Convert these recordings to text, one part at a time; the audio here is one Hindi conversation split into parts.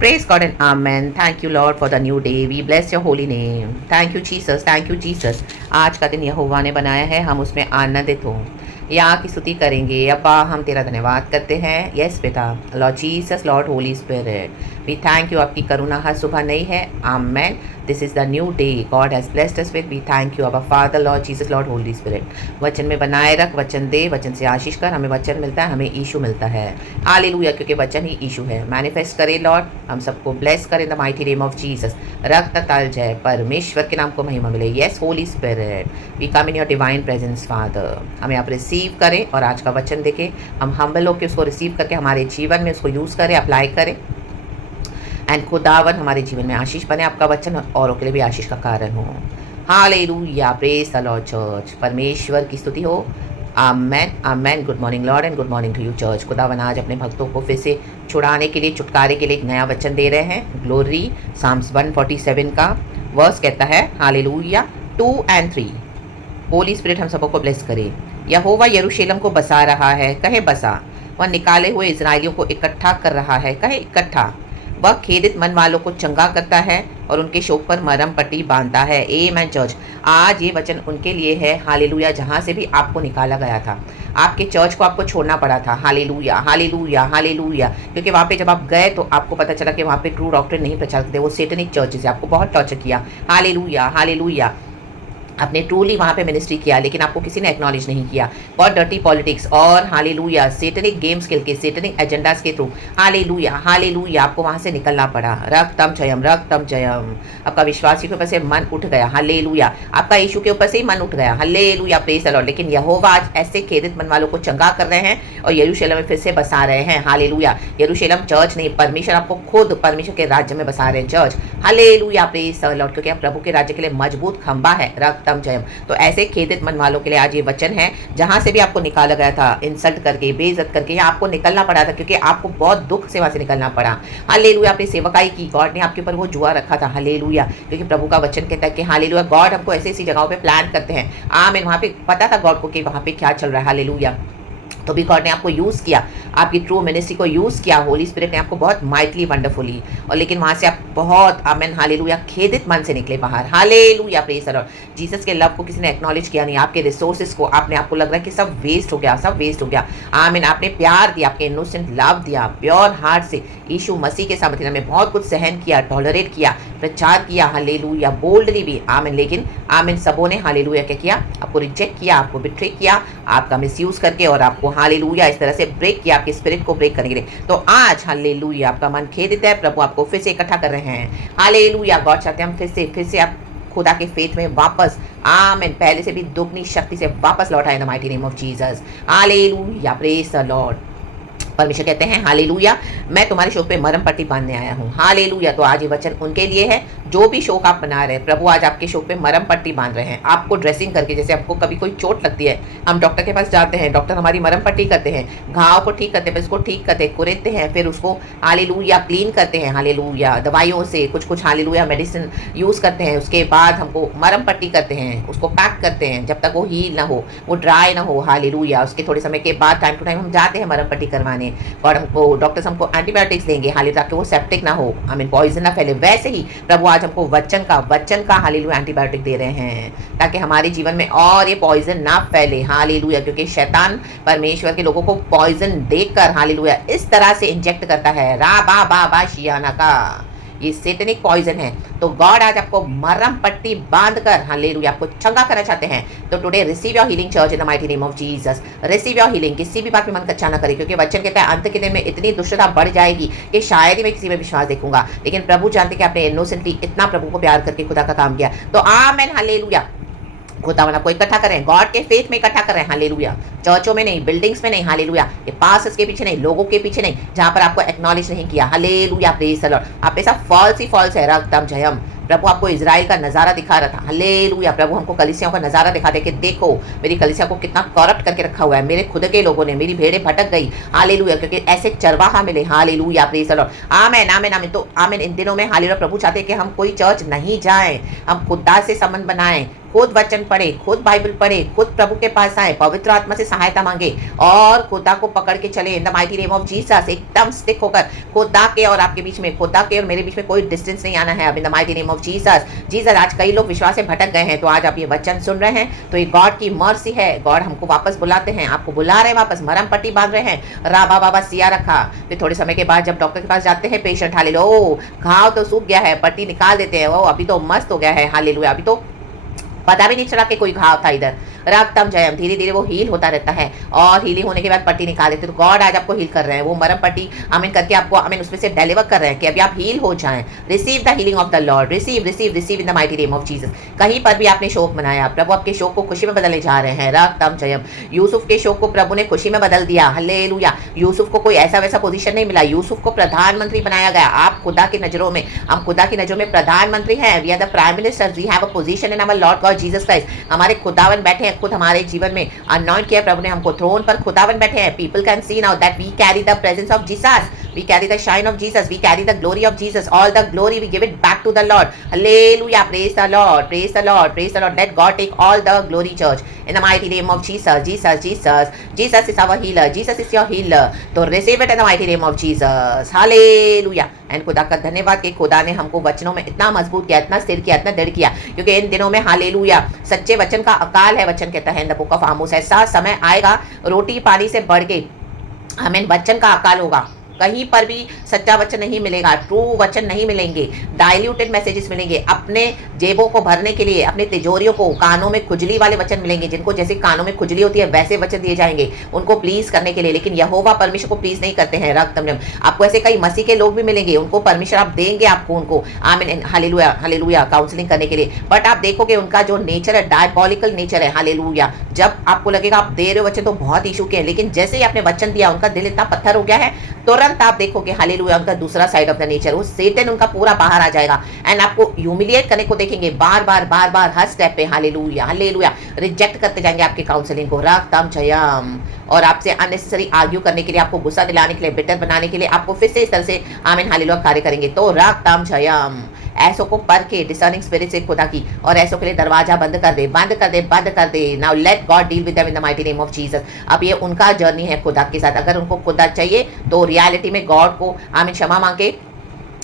Praise God and Amen. Thank you, Lord, for the new day. We bless your holy name. Thank you, Jesus. Thank you, Jesus. आज का दिन यहोवा ने बनाया है, हम उसमें आनंदित हों। यहाँ की स्तुति करेंगे। अब्बा, हम तेरा धन्यवाद करते हैं। यस पिता, lord Jesus, lord holy spirit, we thank you. आपकी करुणा हर सुबह नई है। Amen. This is the new day God has blessed us with. We thank you अब्बा father, lord Jesus, lord holy spirit. वचन में बनाए रख, वचन दे, वचन से आशीष कर। हमें वचन मिलता है, हमें ईशु मिलता है। हालेलुया, क्योंकि वचन ही ईशु है। मैनिफेस्ट करे लॉर्ड, हम सबको ब्लेस करें in the mighty name of Jesus. रक्त तल जय, परमेश्वर के नाम को महिमा मिले। Yes holy spirit, we come in your divine presence father. हमें आप रिसीव करें और आज का वचन देखें, हम हम्बल होकर उसको रिसीव करके हमारे जीवन में उसको यूज़ करें, अप्लाई करें। एंड खुदावन हमारे जीवन में आशीष बने। आपका वचन औरों के लिए भी आशीष का कारण हो। Hallelujah, praise the lord church. परमेश्वर की स्तुति हो। Amen amen. Good morning lord and good morning to you church. खुदावन आज अपने भक्तों को फिर से छुड़ाने के लिए, छुटकारे के लिए एक नया वचन दे रहे हैं। ग्लोरी साम्स 147 का वर्स कहता है हालेलुया 2 और 3। होली स्पिरिट हम सबको ब्लेस करे। यहोवा यरूशलेम को बसा रहा है, कहे बसा। वह निकाले हुए इजरायलियों को इकट्ठा कर रहा है, कहे इकट्ठा। वह खेदित मन वालों को चंगा करता है और उनके शोक पर मरहम पट्टी बांधता है। आमेन चर्च, आज ये वचन उनके लिए है। हालेलुया, जहाँ से भी आपको निकाला गया था, आपके चर्च को आपको छोड़ना पड़ा था। हालेलुया हालेलुया हालेलुया, क्योंकि वहाँ पे जब आप गए तो आपको पता चला कि वहाँ पे ट्रू डॉक्टर नहीं प्रचार करते, वो सेटनिक चर्चेस है। आपको बहुत टॉर्चर किया। हालेलुया हालेलुया, आपने ट्रूली वहाँ पे मिनिस्ट्री किया, लेकिन आपको किसी ने एक्नॉलेज नहीं किया। बहुत डर्टी पॉलिटिक्स और हालेलुया सेटनिक गेम्स खेल के, सेटनिक एजेंडास के थ्रू हालेलुया हालेलुया आपको वहाँ से निकलना पड़ा। रक्तम जयम, रक्तम जयम। आपका विश्वासी के ऊपर से मन उठ गया। हालेलुया, आपका यीशु के ऊपर से ही मन उठ गया। Hallelujah, praise the Lord. लेकिन यहोवा आज ऐसे खेदित मन वालों को चंगा कर रहे हैं और यरूशलेम में फिर से बसा रहे हैं। हालेलुया, यरूशलेम चर्च नहीं, परमेश्वर आपको खुद परमेश्वर के राज्य में बसा रहे हैं church. Hallelujah, praise the Lord, क्योंकि आप प्रभु के राज्य के लिए मजबूत खंबा है। रक्तम जयम। तो ऐसे खेदित मन वालों के लिए आज ये वचन है। जहां से भी आपको निकाला गया था, इंसल्ट करके, बेइज्जत करके, या आपको निकलना पड़ा था, क्योंकि आपको बहुत दुख से वहां से निकलना पड़ा। हालेलुया, आपने सेवकाई की, गॉड ने आपके ऊपर वो जुआ रखा था। हालेलुया, क्योंकि प्रभु का वचन कहता है कि हालेलुया गॉड हमको ऐसी ऐसी जगहों पे प्लान करते हैं। आमीन, वहां पे पता था गॉड को कि वहां पे क्या चल रहा है। हालेलुया, तो भी गॉड ने आपको यूज़ किया, आपकी ट्रू मिनिस्ट्री को यूज़ किया। होली स्पिरिट ने आपको बहुत माइटली वंडरफुली, और लेकिन वहाँ से आप बहुत आमेन हालेलुया खेदित मन से निकले बाहर। Hallelujah, praise the Lord. Jesus के लव को किसी ने एक्नॉलेज किया नहीं, आपके रिसोर्सेज को आपको लग रहा है कि सब वेस्ट हो गया, सब वेस्ट हो गया। आमीन, आपने प्यार दिया, आपके इनोसेंट लव दिया, प्योर हार्ट से यीशु मसीह के सामने में बहुत कुछ सहन किया, टॉलरेट किया, प्रचार किया। हालेलुया, बोल्डली भी। आमीन, लेकिन आमीन सबों ने हालेलुया क्या किया? आपको रिजेक्ट किया, आपको बिट्रे किया, आपका मिसयूज करके, और आपको हालेलुया इस तरह से ब्रेक किया, आपके स्पिरिट को ब्रेक करने के लिए। तो आज हालेलुया आपका मन खेदित है, प्रभु आपको फिर से इकट्ठा कर रहे हैं। हालेलुया, गॉड चाहते हैं हम फिर से आप खुदा के फेथ में वापस, आमीन, पहले से भी दुगनी शक्ति से वापस लौट आए इन the mighty name of Jesus. Hallelujah, praise the Lord. परमेश्वर कहते हैं हालेलुया मैं तुम्हारे शोक पे मरहम पट्टी बांधने आया हूँ। हालेलुया, तो आज ये वचन उनके लिए है जो भी शोक आप बना रहे हैं। प्रभु आज आपके शोक पे मरहम पट्टी बांध रहे हैं, आपको ड्रेसिंग करके। जैसे आपको कभी कोई चोट लगती है, हम डॉक्टर के पास जाते हैं, डॉक्टर हमारी मरहम पट्टी करते हैं, घाव को ठीक करते हैं, फिर उसको ठीक करते हैं, कुरेदते हैं, फिर उसको हालेलुया क्लीन करते हैं। हालेलुया, दवाइयों से कुछ हालेलुया मेडिसिन यूज़ करते हैं। उसके बाद हमको मरहम पट्टी करते हैं, उसको पैक करते हैं जब तक वो हील ना हो, वो ड्राई ना हो। हालेलुया, उसके थोड़े समय के बाद टाइम टू टाइम हम जाते हैं मरहम पट्टी करवाने, और हमको डॉक्टर्स हमको एंटीबायोटिक्स देंगे हालेलुया, ताकि वो सेप्टिक ना हो, आमीन, पॉइजन ना फैले। वैसे ही प्रभु आज हमको वचन का हालेलुया एंटीबायोटिक दे रहे हैं, ताकि हमारे जीवन में और ये पॉइजन ना फैले। हालेलुया, क्योंकि शैतान परमेश्वर के लोगों को पॉइजन देकर हालेलुया इस तरह से इंजेक्ट करता है। रा बा बा बा शियाना का, ये सेटनिक पॉइजन है। तो गॉड आज आपको मरहम पट्टी बांधकर हालेलुया आपको चंगा करना चाहते हैं। तो today receive your healing church in the mighty name of Jesus. Receive your healing. किसी भी बात में मन कच्चा ना करे, क्योंकि वचन कहता है अंत के दिन में इतनी दुष्टता बढ़ जाएगी कि शायद ही मैं किसी में विश्वास देखूंगा। लेकिन प्रभु जानते कि आपने इनोसेंटली इतना प्रभु को प्यार करके खुदा का काम किया। तो आमेन हालेलुया, खुदावन आपको इकट्ठा कर रहे हैं, गॉड के फेथ में इकट्ठा कर रहे हैं। हालेलुया, चर्चों में नहीं, बिल्डिंग्स में नहीं। हालेलुया, ये पास्टर्स के पीछे नहीं, लोगों के पीछे नहीं, जहां पर आपको एक्नॉलेज नहीं किया। Hallelujah, praise the Lord. आप पे सब फॉल्स ही फॉल्स है। रक्तम जयम। प्रभु आपको इजराइल का नज़ारा दिखा रहा था। हालेलुया, प्रभु हमको कलीसियाओं का नज़ारा दिखाते कि देखो मेरी कलीसिया को कितना करप्ट करके रखा हुआ है, मेरे खुद के लोगों ने, मेरी भेड़ें भटक गई। हालेलुया, क्योंकि ऐसे चरवाहा मिले। Hallelujah, praise the Lord. आमीन आमीन आमीन। तो आमीन, इन दिनों में हालेलुया प्रभु चाहते हैं कि हम कोई चर्च नहीं जाएं, हम खुदा से संबंध बनाएं, खुद वचन पढ़े, खुद बाइबल पढ़े, खुद प्रभु के पास आए, पवित्र आत्मा से सहायता मांगे और खुदा को पकड़ के चले इन the mighty name of Jesus. एकदम स्टिक होकर खुदा के और आपके बीच में, खुदा के और मेरे बीच में कोई डिस्टेंस नहीं आना है अब इन the mighty name of Jesus. Jesus, आज कई लोग विश्वास से भटक गए हैं, तो आज आप ये वचन सुन रहे हैं तो ये गॉड की मर्सी है। गॉड हमको वापस बुलाते हैं, आपको बुला रहे हैं वापस, मरम पट्टी बांध रहे हैं, राबा बाबा सिया रखा। फिर थोड़े समय के बाद जब डॉक्टर के पास जाते हैं पेशेंट, हालेलुया, घाव तो सूख गया है, पट्टी निकाल देते हैं, वो अभी तो मस्त हो गया है, हालेलुया, अभी तो पता भी नहीं चला कि कोई घाव था इधर। रक्तम जयम, धीरे धीरे वो हील होता रहता है और हीलिंग होने के बाद पट्टी निकाल देते। तो गॉड आज आपको हील कर रहे हैं, वो मरम पट्टी आमीन करके आपको आमीन उसमें से डिलीवर कर रहे हैं कि अभी आप हील हो जाएं। Receive the healing of the Lord, receive receive receive in the mighty name of Jesus. कहीं पर भी आपने शोक मनाया, प्रभु आपके शोक को खुशी में बदलने जा रहे हैं। रक्तम जयम, यूसुफ के शोक को प्रभु ने खुशी में बदल दिया, हालेलुया। यूसुफ को कोई ऐसा वैसा पोजीशन नहीं मिला, यूसुफ को प्रधानमंत्री बनाया गया। आप खुदा की नजरों में, हम खुदा की नजरों में प्रधानमंत्री हैं। We are the prime minister, we have a position in our lord god Jesus Christ. हमारे खुदावन बैठे हैं, खुद हमारे जीवन में अनॉइंट किया प्रभु ने हमको, थ्रोन पर खुदावन बैठे हैं। People can see now that we carry the presence of Jesus, we carry the shine of Jesus, we carry the glory of Jesus, all the glory we give it back to the Lord. Hallelujah, praise the Lord, praise the Lord, praise the Lord. Let God take all the glory, church, in the mighty name of Jesus. Jesus, Jesus, Jesus is our healer, Jesus is your healer. तो receive it in the mighty name of Jesus. Hallelujah. And खुदा का धन्यवाद कि खुदा ने हमको वचनों में इतना मजबूत किया, इतना स्थिर किया, इतना दृढ़ किया, क्योंकि इन दिनों में हालेलुया सच्चे वचन का अकाल है। वचन कहता है इन द बुक ऑफ आमोस, ऐसा समय आएगा रोटी पानी से बढ़ के हमें वचन का अकाल होगा। कहीं पर भी सच्चा वचन नहीं मिलेगा, ट्रू वचन नहीं मिलेंगे, डाइल्यूटेड मैसेजेस मिलेंगे। अपने जेबों को भरने के लिए, अपने तिजोरियों को, कानों में खुजली वाले वचन मिलेंगे, जिनको जैसे कानों में खुजली होती है वैसे वचन दिए जाएंगे उनको प्लीज करने के लिए। लेकिन यहोवा परमेश्वर को प्लीज नहीं करते हैं। रक्तम, आपको ऐसे कई मसीह के लोग भी मिलेंगे, उनको परमेश्वर आप देंगे, आपको उनको आमीन हालेलुया हालेलुया काउंसलिंग करने के लिए। बट आप देखोगे उनका जो नेचर है डायबॉलिकल नेचर है। हालेलुया, जब आपको लगेगा आप दे रहे हो वचन तो बहुत इशू के हैं, लेकिन जैसे ही आपने वचन दिया उनका दिल इतना पत्थर हो गया है, तुरंत आप देखोगे हालेलुया उनका दूसरा साइड ऑफ द नेचर, वो सेटन उनका पूरा बाहर आ जाएगा एंड आपको ह्यूमिलिएट करने को देखेंगे बार बार हर स्टेप पे। हालेलुया हालेलुया, रिजेक्ट करते जाएंगे आपके काउंसलिंग को। राक्तम जयम, और आपसे अननेसेसरी आर्ग्यू करने के लिए, आपको गुस्सा दिलाने के लिए, बिटर बनाने के लिए, आपको फिर से इस तरह से आमीन हालेलुया कार्य करेंगे। तो राक्तम जयम, ऐसों को पर के डिसर्निंग स्पिरिट से खुदा की, और ऐसों के लिए दरवाजा बंद कर दे, बंद कर दे, बंद कर दे। Now let God deal with them in the mighty name of Jesus. अब ये उनका जर्नी है खुदा के साथ। अगर उनको खुदा चाहिए तो रियलिटी में गॉड को आमीन क्षमा मांग के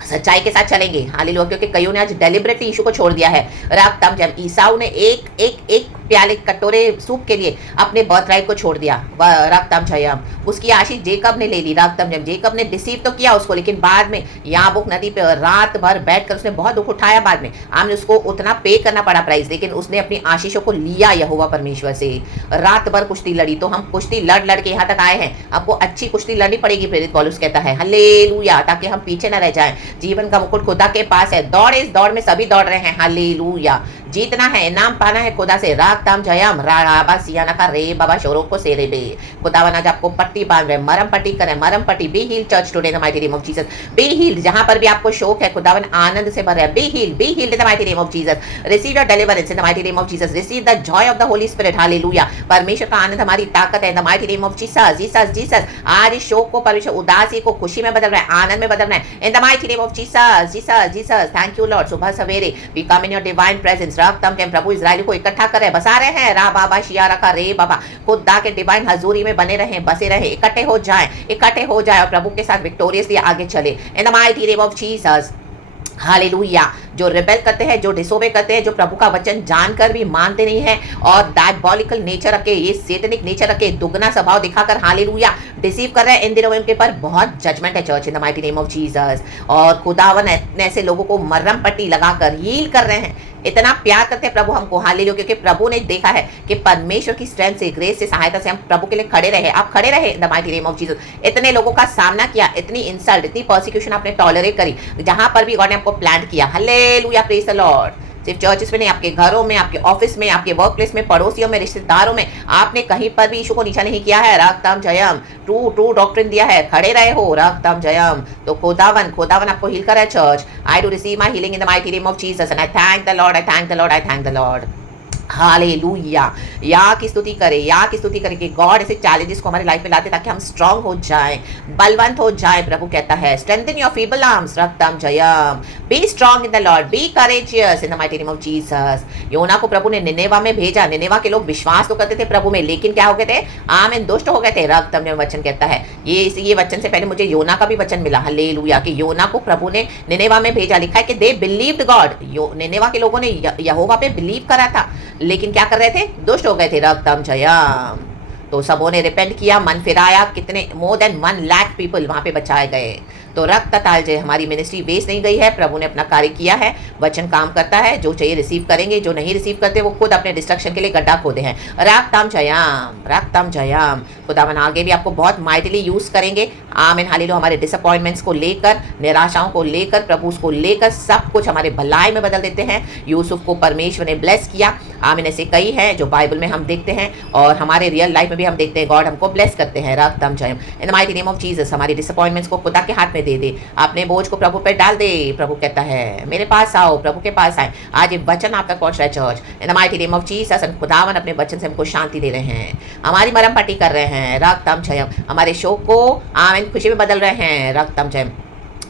सच्चाई के साथ चलेंगे। हालेलुया, क्योंकि कईयों ने आज डेलिबरेटली इशू को छोड़ दिया है। राक्तम, जब ईसाऊ ने एक प्याले कटोरे सूप के लिए अपने बर्थ राइट को छोड़ दिया, राक्तम जयम, उसकी आशीष जेकब ने ले ली। राक्तम, जब जेकब ने डिसीव तो किया उसको, लेकिन बाद में याबूक नदी पे रात भर बैठकर उसने बहुत दुख उठाया। बाद में हमने उसको उतना पे करना पड़ा प्राइस, लेकिन उसने अपनी आशीषों को लिया यहोवा परमेश्वर से। रात भर कुश्ती लड़ी, तो हम कुश्ती लड़ लड़ के यहाँ तक आए हैं। आपको अच्छी कुश्ती लड़नी पड़ेगी, प्रेरित पौलुस कहता है। हालेलुया, ताकि हम पीछे न रह जाएं। जीवन का मुकुट खुदा के पास है। दौड़, इस दौड़ में सभी दौड़ रहे हैं। हालेलुया, जीतना है, इनाम पाना है खुदा से। राक्तम जयम, राबा सियाना का रे बाबा शोरों को सेरे बे। खुदावन आज आपको पट्टी बांध रहे, मरम पट्टी करें, मरम पट्टी। Be heal church today in the mighty name of Jesus. Be heal, जहां पर भी आपको शोक है खुदावन आनंद से भरे। Be heal in the mighty name of Jesus. Receive your deliverance in the mighty name of Jesus. Receive the joy of the Holy Spirit. Hallelujah, परमेश्वर का आनंद हमारी ताकत है in the mighty name of Jesus. Jesus Jesus, आज इस शोक को परमेश्वर उदासी को खुशी में बदल रहा है, आनंद में बदल रहा है in the mighty name of Jesus. Jesus Jesus, thank you lord. सुबह सवेरे we come in your divine presence. राक्तम, के प्रभु इजराइल को इकट्ठा कर रहे, बसा रहे हैं। रा बाबा शियारा का रे बाबा, खुदा के डिवाइन हजूरी में बने रहे, बसे रहे, इकट्ठे हो जाए और प्रभु के साथ विक्टोरियसली आगे चले इन the mighty name of Jesus. Hallelujah, जो रिबेल करते हैं, जो डिसोबे करते हैं, जो प्रभु का वचन जानकर भी मानते नहीं है और डायबॉलिकल नेचर रखे, ये सेटनिक नेचर रखे, दुगना स्वभाव दिखाकर हालेलुया डिसीव कर रहे हैं, इन दिनों में उनके पर बहुत जजमेंट है church in the mighty name of Jesus. और खुदावन ऐसे लोगों को मरहम पट्टी लगाकर हील कर रहे हैं। इतना प्यार करते हैं प्रभु हमको। हालेलुया, क्योंकि प्रभु ने देखा है कि परमेश्वर की स्ट्रेंथ से, ग्रेस से, सहायता से हम प्रभु के लिए खड़े रहे। आप खड़े रहे इन the mighty name of Jesus. इतने लोगों का सामना किया, इतनी इंसल्ट, इतनी परसिक्यूशन आपने टॉलरेट करी, जहां पर भी गॉड ने आपको प्लांट किया। Hallelujah, praise the Lord. सिर्फ चर्चेस में नहीं, आपके घरों में, आपके ऑफिस में, आपके वर्क प्लेस में, पड़ोसियों में, रिश्तेदारों में, आपने कहीं पर भी इशू को नीचा नहीं किया है। राक्तम जयम, ट्रू डॉक्ट्रिन दिया है, खड़े रहे हो। राक्तम जयम, तो खुदावन आपको हील करा है church. I do receive my healing in the mighty name of Jesus and I thank the Lord, I thank the Lord, I thank the Lord. Hallelujah. या की स्तुति करें, या की स्तुति करें कि गॉड ऐसे चैलेंजेस को हमारे लाइफ में लाते ताकि हम स्ट्रांग हो जाएं, बलवंत हो जाएं। प्रभु कहता है स्ट्रेंथन योर फीबल आर्म्स, रक्तम जयम। Be strong in the lord, be courageous in the mighty name of Jesus. योना को प्रभु ने निनेवा में भेजा। निनेवा के लोग विश्वास तो करते थे प्रभु में, लेकिन क्या हो गए थे? आमीन, दुष्ट हो गए थे। रक्तम जयम वचन कहता है। ये वचन से पहले मुझे योना का भी वचन मिला, हालेलुया, कि योना को प्रभु ने निनेवा में भेजा। लिखा है कि दे बिलीव्ड गॉड। निनेवा के लोगों ने यहोवा पे बिलीव करा था, लेकिन क्या कर रहे थे? दुष्ट हो गए थे। रक्तम जयम। तो सबों ने रिपेंट किया, मन फिराया। कितने? मोर देन 1 लाख पीपल वहां पे बचाए गए। तो रक्त ताल जय, हमारी मिनिस्ट्री वेस्ट नहीं गई है। प्रभु ने अपना कार्य किया है। वचन काम करता है। जो चाहिए रिसीव करेंगे, जो नहीं रिसीव करते वो खुद अपने डिस्ट्रक्शन के लिए गड्ढा खोदे हैं। रक्तम जयम, रक्तम जयम। खुदावन आगे भी आपको बहुत माइटली यूज करेंगे। आमीन, हालेलुया। हमारे डिसअपॉइंटमेंट्स को लेकर, निराशाओं को लेकर, प्रभु उसको लेकर सब कुछ हमारे भलाई में बदल देते हैं। यूसुफ को परमेश्वर ने ब्लेस किया। आमीन, ऐसे कई हैं जो बाइबल में हम देखते हैं और हमारे रियल लाइफ में भी हम देखते हैं। गॉड हमको ब्लेस करते हैं। रक्तम जयम। In the mighty name of Jesus हमारी डिसअपॉइंटमेंट्स को खुदा के हाथ में दे दे, अपने बोझ को प्रभु पे डाल दे। प्रभु कहता है मेरे पास आओ, प्रभु के पास आए। आज ये वचन आप तक पहुंच रहा है church, in the mighty name of Jesus. खुदावन अपने वचन से हमको शांति दे रहे हैं, हमारी मरम पट्टी कर रहे हैं। रक्तम जयम। हमारे शोक को आमीन खुशी में बदल रहे हैं। रक्तम जयम।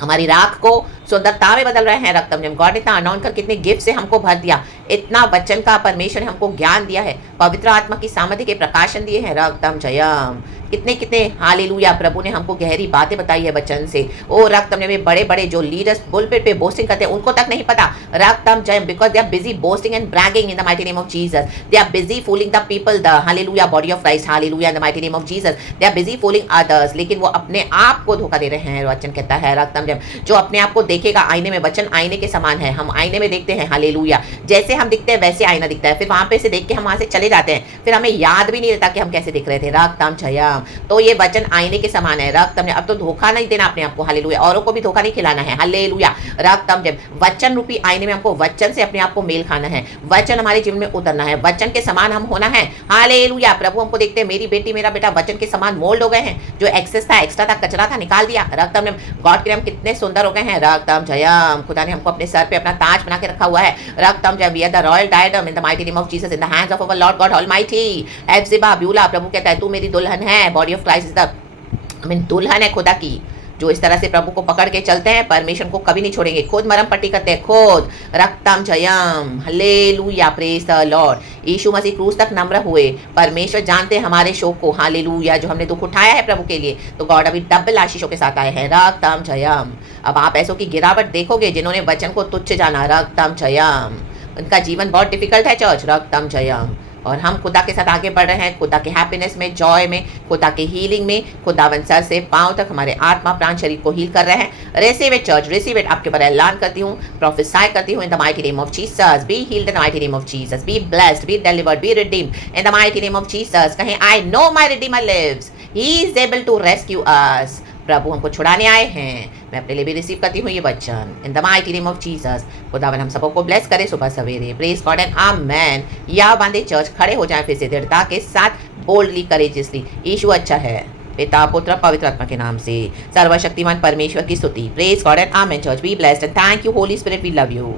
हमारी राख को सुंदरता में बदल रहे हैं। रक्तम जयम। गॉड ने इतना अनाउंस कर कितने गिफ्ट से हमको भर दिया, इतना वचन का परमेश्वर ने हमको ज्ञान दिया है, पवित्र आत्मा की सामर्थ्य के प्रकाशन दिए हैं। रक्तम जयम। कितने कितने हालेलुया, प्रभु ने हमको गहरी बातें बताई है वचन से। ओ रक्तम जयम। बड़े बड़े जो लीडर्स बुलपिट पे बोस्टिंग करते हैं उनको तक नहीं पता। रक्तम जयम, because they are busy boasting and bragging in the mighty name of Jesus. They are busy fooling the people, the hallelujah body of Christ, hallelujah in the mighty name of Jesus. They are busy fooling others, लेकिन वो अपने आप को धोखा दे रहे हैं। वचन कहता है रक्तम जयम। जो अपने आप को देखेगा आईने में, वचन आईने के समान है। हम आईने में देखते हैं, हालेलुया, जैसे हम दिखते हैं वैसे आईना दिखता है। फिर वहां पे से देख के हम वहां से चले जाते हैं, फिर हमें याद भी नहीं रहता कि हम कैसे दिख रहे थे। रक्तम जयम। तो ये वचन आईने के समान है। रक्तम जयम। अब तो धोखा नहीं देना अपने आप को, हालेलुया, औरों को भी धोखा नहीं खिलाना है। हालेलुया। रक्तम जयम। वचन रूपी आईने में हमको वचन से अपने आप को मेल खाना है, वचन हमारे जीवन में उतरना है, वचन के समान हम होना है। हालेलुया। प्रभु हमको देखते हैं, मेरी बेटी मेरा बेटा वचन के समान मोल्ड हो गए हैं। जो एक्सेस था, एक्स्ट्रा था, कचरा था, निकाल दिया। रक्तम जयम। गॉड के लिए हम कितने सुंदर हो गए हैं। रक्तम जयम। खुदा ने हमको अपने सर पे अपना ताज बना के रखा हुआ है। रक्तम जयम। We are the royal diadem in the mighty name of Jesus in the hands of our lord God almighty. Hephzibah Beulah. प्रभु कहता है तू मेरी दुल्हन है। Body of Christ is the दुल्हन है खुदा की। जो इस तरह से प्रभु को पकड़ के चलते हैं, परमेश्वर को कभी नहीं छोड़ेंगे। खुद मरम पट्टी करते हैं, खुद। रक्तम जयम। Hallelujah, praise the lord. यीशु मसीह क्रूस तक नम्र हुए। परमेश्वर जानते हैं हमारे शोक को, हालेलुया, जो हमने दुख उठाया है प्रभु के लिए, तो गॉड अभी डबल आशीषों के साथ आए हैं। रक्तम जयम। अब आप ऐसों की गिरावट देखोगे जिन्होंने वचन को तुच्छ जाना। रक्तम जयम। उनका जीवन बहुत डिफिकल्ट है चर्च। रक्तम जयम। और हम खुदा के साथ आगे बढ़ रहे हैं, खुदा के हैप्पीनेस में, जॉय में, खुदा के हीलिंग में। खुदावन सर से पांव तक हमारे आत्मा प्राण शरीर को हील कर रहे हैं। Receive it church, receive it. आपके पर ऐलान करती हूँ, प्रोफेसाई करती हूँ in the mighty name of Jesus. Be healed in the mighty name of Jesus. Be blessed, be delivered, be redeemed in the mighty name of Jesus. कहें I know my redeemer lives, he is able to rescue us. प्रभु हमको छुड़ाने आए हैं। मैं अपने लिए भी रिसीव करती हूँ ये वचन इन the mighty name of Jesus. खुदावन हम सबको ब्लेस करे सुबह सवेरे। प्रेज गॉड एंड आमेन। या बांधे चर्च, खड़े हो जाएं फिर से दृढ़ता के साथ, बोल्डली, करेजियसली। यीशु अच्छा है। पिता पुत्र पवित्र आत्मा के नाम से सर्वशक्तिमान परमेश्वर की स्तुति। Praise God and amen church. Be blessed and thank you Holy spirit, we love you.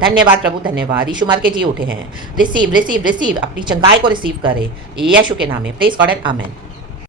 धन्यवाद प्रभु, धन्यवाद। यीशु मर के जी उठे हैं। रिसीव रिसीव रिसीव, अपनी चंगाई को रिसीव करें यीशु के नाम में। Praise God and amen.